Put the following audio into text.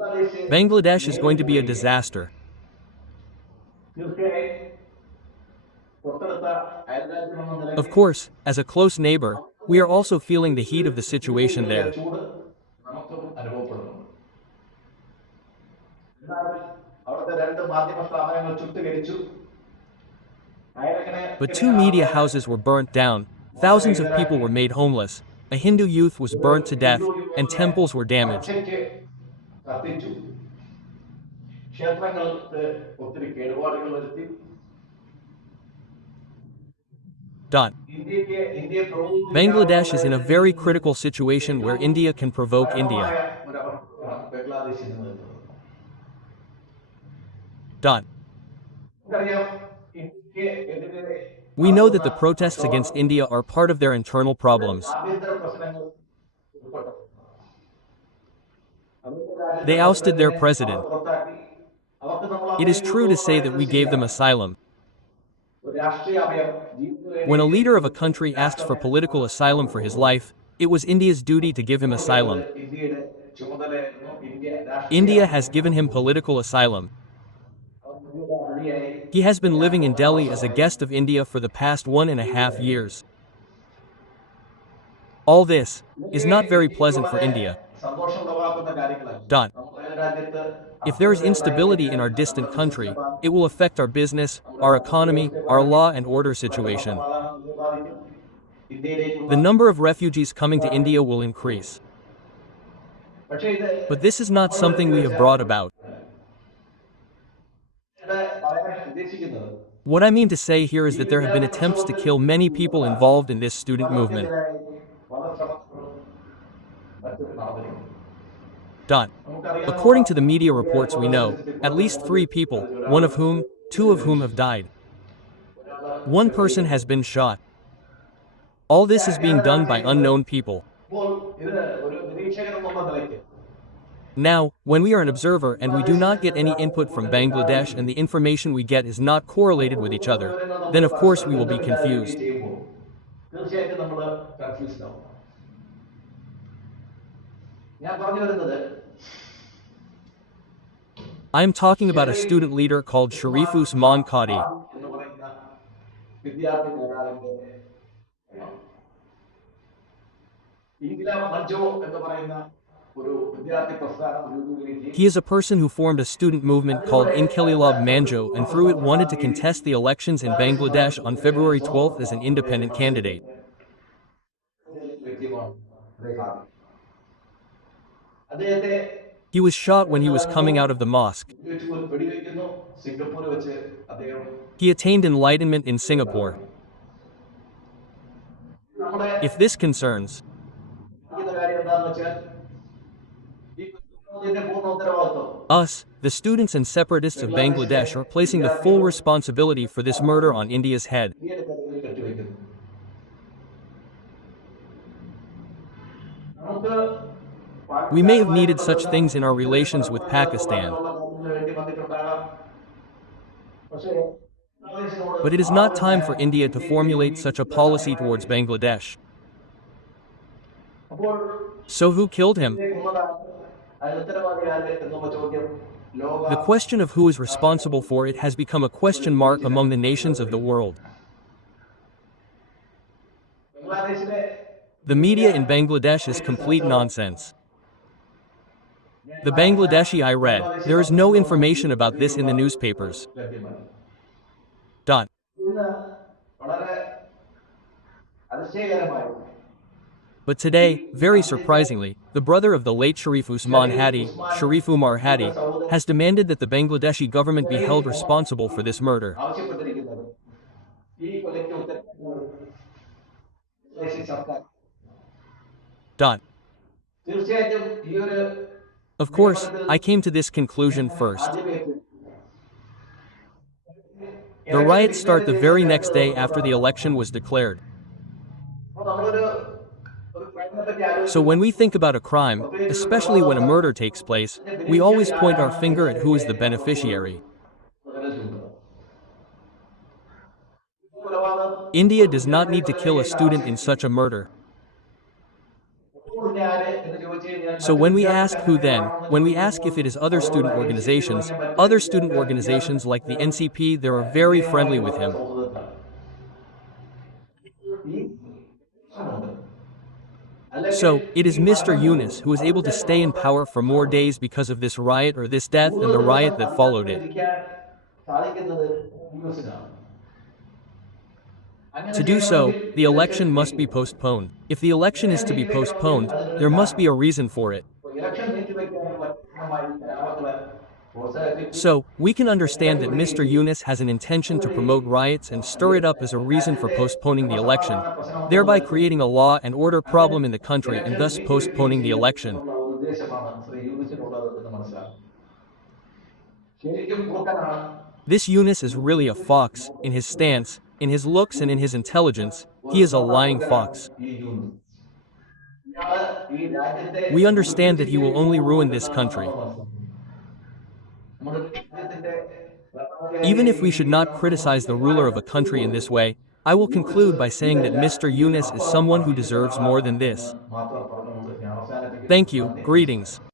Bangladesh is going to be a disaster. Of course, as a close neighbor, we are also feeling the heat of the situation there. But two media houses were burnt down, thousands of people were made homeless, a Hindu youth was burnt to death, and temples were damaged. Dot. Bangladesh is in a very critical situation where India can provoke India. Dot. We know that the protests against India are part of their internal problems. They ousted their president. It is true to say that we gave them asylum. When a leader of a country asks for political asylum for his life, it was India's duty to give him asylum. India has given him political asylum. He has been living in Delhi as a guest of India for the past 1.5 years. All this is not very pleasant for India. Dot. If there is instability in our distant country, it will affect our business, our economy, our law and order situation. The number of refugees coming to India will increase. But this is not something we have brought about. What I mean to say here is that there have been attempts to kill many people involved in this student movement. Dot. According to the media reports we know, at least 3 people, two of whom have died. One person has been shot. All this is being done by unknown people. Now, when we are an observer and we do not get any input from Bangladesh and the information we get is not correlated with each other, then of course we will be confused. I am talking about a student leader called Sharif Usman Qadi. He is a person who formed a student movement called Inkilab Manjo and through it wanted to contest the elections in Bangladesh on February 12 as an independent candidate. He was shot when he was coming out of the mosque. He attained enlightenment in Singapore. If this concerns us, the students and separatists of Bangladesh are placing the full responsibility for this murder on India's head. We may have needed such things in our relations with Pakistan. But it is not time for India to formulate such a policy towards Bangladesh. So who killed him? The question of who is responsible for it has become a question mark among the nations of the world. The media in Bangladesh is complete nonsense. The Bangladeshi I read, there is no information about this in the newspapers. Dot. But today, very surprisingly, the brother of the late Sharif Usman Hadi, Sharif Umar Hadi, has demanded that the Bangladeshi government be held responsible for this murder. Dot. Of course, I came to this conclusion first. The riots start the very next day after the election was declared. So when we think about a crime, especially when a murder takes place, we always point our finger at who is the beneficiary. India does not need to kill a student in such a murder. So when we ask who then, when we ask if it is other student organizations like the NCP, they are very friendly with him. So, it is Mr. Yunus who is able to stay in power for more days because of this riot or this death and the riot that followed it. To do so, the election must be postponed. If the election is to be postponed, there must be a reason for it. So, we can understand that Mr. Yunus has an intention to promote riots and stir it up as a reason for postponing the election, thereby creating a law and order problem in the country and thus postponing the election. This Yunus is really a fox, in his stance, in his looks and in his intelligence. He is a lying fox. We understand that he will only ruin this country. Even if we should not criticize the ruler of a country in this way, I will conclude by saying that Mr. Yunus is someone who deserves more than this. Thank you, greetings.